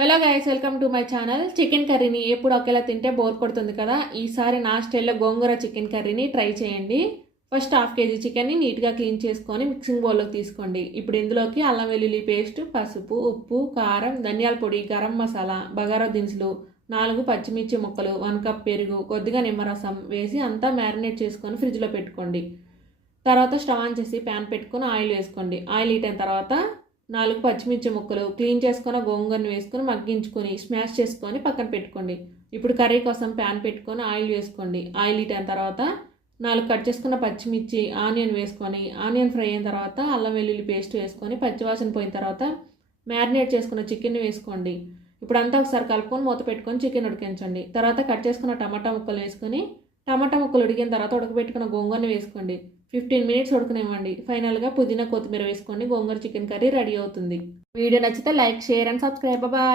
Hello guys, welcome to my channel. Chicken కర్రీని ఎప్పుడు ఒకేలా తింటే బోర్ కొడుతుంది కదా. ఈసారి నా స్టైల్లో గోంగూర చికెన్ కర్రీని ట్రై చేయండి. ఫస్ట్ హాఫ్ కేజీ చికెన్ని నీట్గా క్లీన్ చేసుకొని మిక్సింగ్ బౌల్లోకి తీసుకోండి. ఇప్పుడు ఇందులోకి అల్లం వెల్లుల్లి పేస్ట్, పసుపు, ఉప్పు, కారం, ధనియాల పొడి, గరం మసాలా, బగారా దినుసులు, 4 పచ్చిమిర్చి ముక్కలు, 1 కప్ పెరుగు, కొద్దిగా నిమ్మరసం వేసి అంతా మ్యారినేట్ చేసుకొని ఫ్రిడ్జ్లో పెట్టుకోండి. తర్వాత స్టవ్ ఆన్ చేసి ప్యాన్ పెట్టుకొని ఆయిల్ వేసుకోండి. ఆయిల్ హీట్ అయిన తర్వాత 4 పచ్చిమిర్చి ముక్కలు, క్లీన్ చేసుకున్న గోంగూరను వేసుకొని మగ్గించుకొని స్మాష్ చేసుకొని పక్కన పెట్టుకోండి. ఇప్పుడు కర్రీ కోసం ప్యాన్ పెట్టుకొని ఆయిల్ వేసుకోండి. ఆయిల్ హీట్ అయిన తర్వాత 4 కట్ చేసుకున్న పచ్చిమిర్చి, ఆనియన్ వేసుకొని ఆనియన్ ఫ్రై అయిన తర్వాత అల్లం వెల్లుల్లి పేస్ట్ వేసుకొని పచ్చివాసన పోయిన తర్వాత మ్యారినేట్ చేసుకున్న చికెన్ వేసుకోండి. ఇప్పుడు అంతా ఒకసారి కలుపుకొని మూత పెట్టుకొని చికెన్ ఉడికించండి. తర్వాత కట్ చేసుకున్న టమాటా ముక్కలు వేసుకొని టమాటా ముక్కలు ఉడికిన తర్వాత ఉడకబెట్టుకున్న గోంగూరని వేసుకోండి. 15 మినిట్స్ ఉడకనివ్వండి. ఫైనల్గా పుదీనా కొత్తిమీర వేసుకోండి. గోంగూర చికెన్ కర్రీ రెడీ అవుతుంది. వీడియో నచ్చితే like, share and subscribe. Bye.